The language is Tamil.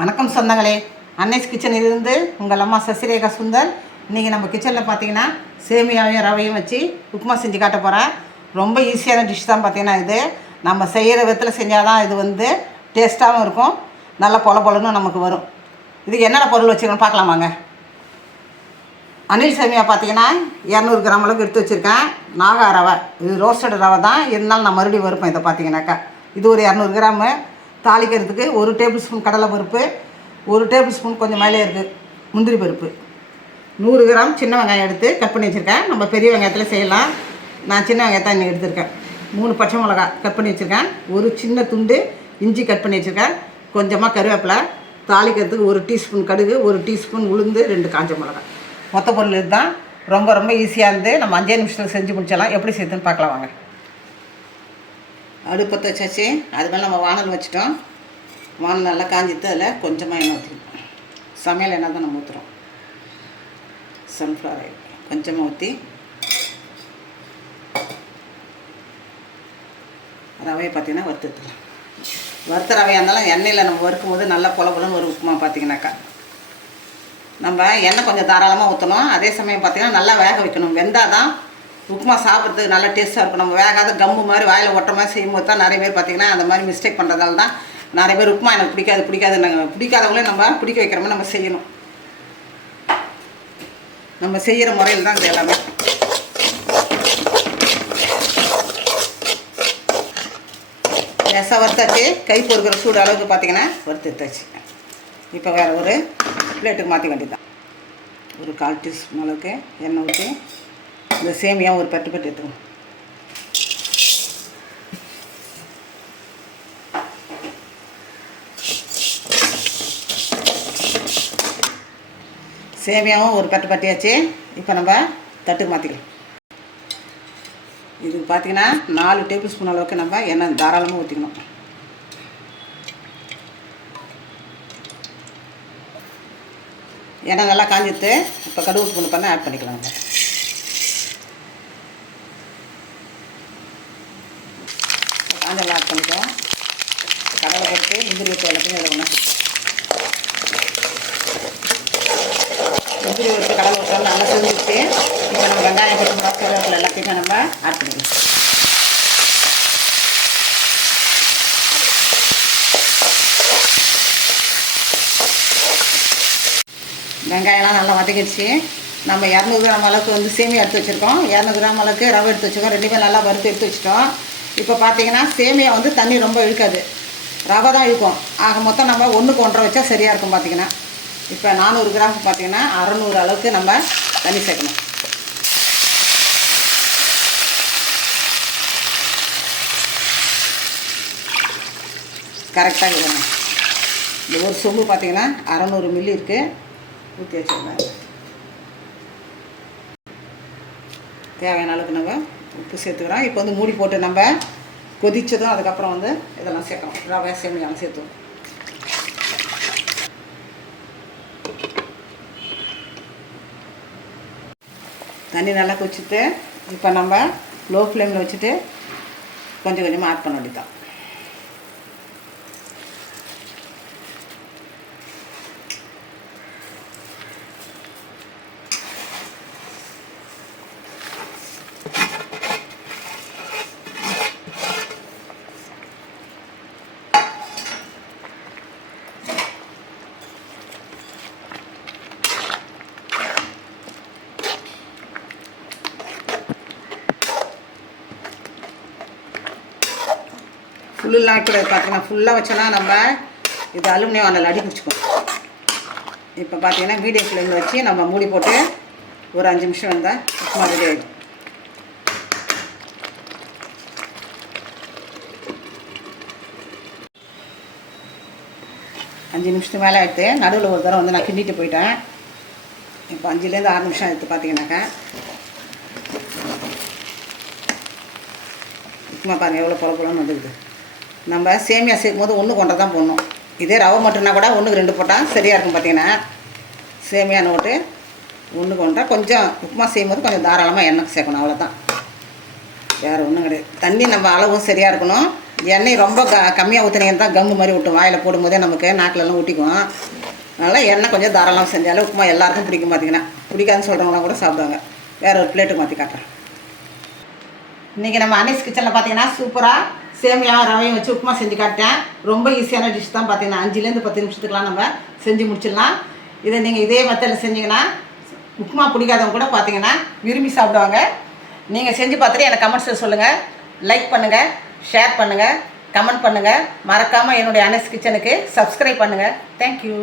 வணக்கம் சொந்தங்களே. அன்னைஸ் கிச்சனிலிருந்து உங்கள் அம்மா சசிரேகா சுந்தர். இன்றைக்கி நம்ம கிச்சனில் பார்த்தீங்கன்னா சேமியாவையும் ரவையும் வச்சு உப்புமா செஞ்சு காட்ட போகிறேன். ரொம்ப ஈஸியான டிஷ் தான் பார்த்தீங்கன்னா இது. நம்ம செய்கிற விதத்தில் செஞ்சால் தான் இது வந்து டேஸ்ட்டாகவும் இருக்கும். நல்ல பொல பொலன்னு நமக்கு வரும். இதுக்கு என்னென்ன பொருள் வச்சுருக்கோன்னு பார்க்கலாமாங்க அனில் சேமியா பார்த்தீங்கன்னா இரநூறு கிராம் அளவுக்கு எடுத்து வச்சுருக்கேன். நாகா ரவை. இது ரோஸ்டட் ரவை தான். இருந்தாலும் நான் மறுபடியும் வருப்பேன் இதை பார்த்தீங்கன்னாக்கா. இது ஒரு இரநூறு கிராமு. தாளிக்கிறதுக்கு ஒரு டேபிள் ஸ்பூன் கடலை பருப்பு ஒரு டேபிள் ஸ்பூன் கொஞ்சம் மேலே இருக்குது முந்திரி பருப்பு. நூறு கிராம் சின்ன வெங்காயம் எடுத்து கட் பண்ணி வச்சுருக்கேன். நம்ம பெரிய வெங்காயத்தில் செய்யலாம். நான் சின்ன வெங்காயத்தான் இன்னைக்கு எடுத்திருக்கேன். மூணு பச்சை மிளகா கட் பண்ணி வச்சுருக்கேன். ஒரு சின்ன துண்டு இஞ்சி கட் பண்ணி வச்சுருக்கேன். கொஞ்சமாக கருவேப்பிலை. தாளிக்கிறதுக்கு ஒரு டீஸ்பூன் கடுகு ஒரு டீஸ்பூன் உளுந்து ரெண்டு காஞ்ச மிளகாய் மொத்த பொருள் இதுதான். ரொம்ப ரொம்ப ஈஸியாக இருந்து நம்ம அஞ்சே நிமிஷத்தில் செஞ்சு முடிச்சிடலாம். எப்படி செய்யுதுன்னு பார்க்கலாம் வாங்க. அடுப்பத்தை வச்சாச்சு. அது மேலே நம்ம வானல் வச்சுட்டோம். வானல் நல்லா காஞ்சிட்டு அதில் கொஞ்சமாக எண்ணெய் ஊற்றிக்கணும் சமையல் எண்ணெய் தான் நம்ம ஊற்றுறோம் சன்ஃப்ளவர் ஆயில் கொஞ்சமாக ஊற்றி ரவையை பார்த்திங்கன்னா வறுத்து வறுத்த ரவையாக இருந்தாலும் எண்ணெயில் நம்ம வறுக்கும் போது நல்லா பொல பொலன்னு ஒரு உப்புமா பார்த்தீங்கன்னாக்கா நம்ம எண்ணெய் கொஞ்சம் தாராளமாக ஊற்றணும் அதே சமயம் பார்த்திங்கன்னா நல்லா வேக வைக்கணும். வெந்தால் தான் உப்புமா சாப்பிட்றதுக்கு நல்லா டேஸ்ட்டாக இருக்கும். நம்ம வேகாத கம்மு மாதிரி வாயில் ஒட்டுற மாதிரி செய்யும்போது தான் நிறைய பேர் பார்த்திங்கன்னா அந்த மாதிரி மிஸ்டேக் பண்ணுறதால தான் நிறைய பேர் உப்புமா எனக்கு பிடிக்காது பிடிக்காது நாங்கள் பிடிக்காதவங்களே நம்ம பிடிக்க வைக்கிற மாதிரி நம்ம செய்யணும். நம்ம செய்கிற முறையில் தான் இது எல்லாமே. லேசாக வறுத்தாச்சு. கை பொறுக்கிற சூடு அளவுக்கு பார்த்திங்கன்னா வறுத்துட்டாச்சு இப்போ வேறு ஒரு பிளேட்டுக்கு மாற்றி வேண்டியதுதான். ஒரு கால் டீஸ்பூன் அளவுக்கு எண்ணெய் ஊற்றி இந்த சேமியா ஒரு பத்து பட்டு எடுத்துக்கணும் சேமியாவும் ஒரு பட்டு பட்டியாச்சு. இப்போ நம்ம தட்டுக்கு மாற்றிக்கலாம் இதுக்கு பார்த்தீங்கன்னா நாலு டேபிள் ஸ்பூன் அளவுக்கு நம்ம எண்ணெய் தாராளமாக ஊற்றிக்கணும் எண்ணெய் நல்லா காஞ்சிட்டு இப்போ கடுகு ஸ்பூன் பண்ண ஆட் பண்ணிக்கலாம் நம்ம ஆட் பண்ணிப்போம் கடலை முந்திரி வச்சு எல்லாத்தையும் இதில் முந்திரி வச்சு கடலை வச்சு நல்லா செஞ்சுட்டு இப்போ நம்ம வெங்காயம் போட்டு மிளகா கருவேப்பிலை எல்லாத்தையுமே நம்ம ஆட் பண்ணிக்கலாம். வெங்காயம்லாம் நல்லா வதக்கிடுச்சு நம்ம இரநூறு கிராம் அளவுக்கு வந்து சேமியா எடுத்து வச்சுருக்கோம். இரநூறு கிராம் அளவுக்கு ரவை எடுத்து வச்சுருக்கோம். ரெண்டுமே நல்லா வறுத்து எடுத்து வச்சுட்டோம். இப்போ பார்த்தீங்கன்னா சேமியா வந்து தண்ணி ரொம்ப இழுக்காது. ரவை தான் இருக்கும். ஆக மொத்தம் நம்ம ஒன்றுக்கு ஒன்றரை வச்சா சரியாக இருக்கும் பார்த்தீங்கன்னா இப்போ நானூறு கிராம் பார்த்திங்கன்னா அறநூறு அளவுக்கு நம்ம தண்ணி சேர்க்கணும். கரெக்டாக இருக்கணும் இந்த ஒரு சொம்பு பார்த்திங்கன்னா அறநூறு மில்லி இருக்குது ஊற்றி வச்சுருந்தேன் தேவையான அளவுக்கு நம்ம உப்பு சேர்த்துக்கிறோம். இப்போ வந்து மூடி போட்டு நம்ம கொதித்ததும் அதுக்கப்புறம் வந்து இதெல்லாம் சேர்க்கணும். ரவை சேமியாவும் சேர்த்துவோம் தண்ணி நல்லா கொதிச்சுட்டு இப்போ நம்ம லோ ஃப்ளேமில் வச்சுட்டு கொஞ்சம் கொஞ்சமாக ஆட் பண்ண வேண்டியதான் ஃபுல்லாம் வைக்கூடாது பார்த்தீங்கன்னா ஃபுல்லாக வச்சோன்னா நம்ம இது அலுமினியம் அதில் அடி பிடிச்சிக்கும். இப்போ பார்த்தீங்கன்னா வீடியோ ஃப்ளேமில் வச்சு நம்ம மூடி போட்டு ஒரு அஞ்சு நிமிஷம் வந்தால் உப்புமா ரெடி ஆகிடும் அஞ்சு நிமிஷத்துக்கு மேலே எடுத்து நடுவில் ஒரு தடவை வந்து நான் கிண்டிட்டு போயிட்டேன். இப்போ அஞ்சுலேருந்து ஆறு நிமிஷம் எடுத்து பார்த்தீங்கன்னாக்கா உப்புமா பாருங்கள் எவ்வளோ பொல வந்துடுது நம்ம சேமியா சேர்க்கும் போது ஒன்று கொண்டை தான் போடணும். இதே ரவை மட்டும்னா கூட ஒன்றுக்கு ரெண்டு போட்டால் சரியாக இருக்கும் பார்த்தீங்கன்னா சேமியா நோட்டு ஒன்று கொண்டா கொஞ்சம் உப்புமா செய்யும்போது கொஞ்சம் தாராளமாக எண்ணெய் சேர்க்கணும் அவ்வளோதான் வேறு ஒன்றும் கிடையாது. தண்ணி நம்ம அளவும் சரியாக இருக்கணும். எண்ணெய் ரொம்ப க கம்மியாக ஊற்றுனீங்கன்னு தான் கம்மு மாதிரி விட்டு வாயில் போடும்போதே நமக்கு நாட்டிலலாம் ஊட்டிக்குவோம் அதனால் எண்ணெய் கொஞ்சம் தாராளமாக செஞ்சாலும் உப்புமா எல்லாருக்கும் பிடிக்கும் பார்த்தீங்கன்னா பிடிக்காதுன்னு சொல்கிறவங்களாம் கூட சாப்பிடுவாங்க. வேறு ஒரு பிளேட்டு மாற்றி காட்டுறேன். இன்றைக்கி நம்ம அனீஸ் கிச்சனில் பார்த்தீங்கன்னா சூப்பராக சேமியா ரவையும் வச்சு உப்புமா செஞ்சு காட்டேன் ரொம்ப ஈஸியான டிஷ் தான் பார்த்தீங்கன்னா. அஞ்சுலேருந்து பத்து நிமிஷத்துக்குலாம் நம்ம செஞ்சு முடிச்சிடலாம். இதை நீங்கள் இதே மெத்தடில் செஞ்சீங்கன்னா உப்புமா பிடிக்காதவங்க கூட பார்த்தீங்கன்னா விரும்பி சாப்பிடுவாங்க. நீங்கள் செஞ்சு பார்த்துட்டு எனக்கு கமெண்ட்ஸில் சொல்லுங்கள் லைக் பண்ணுங்கள் ஷேர் பண்ணுங்கள் கமெண்ட் பண்ணுங்கள் மறக்காமல் என்னுடைய அனஸ் கிச்சனுக்கு சப்ஸ்கிரைப் பண்ணுங்கள் தேங்க்யூ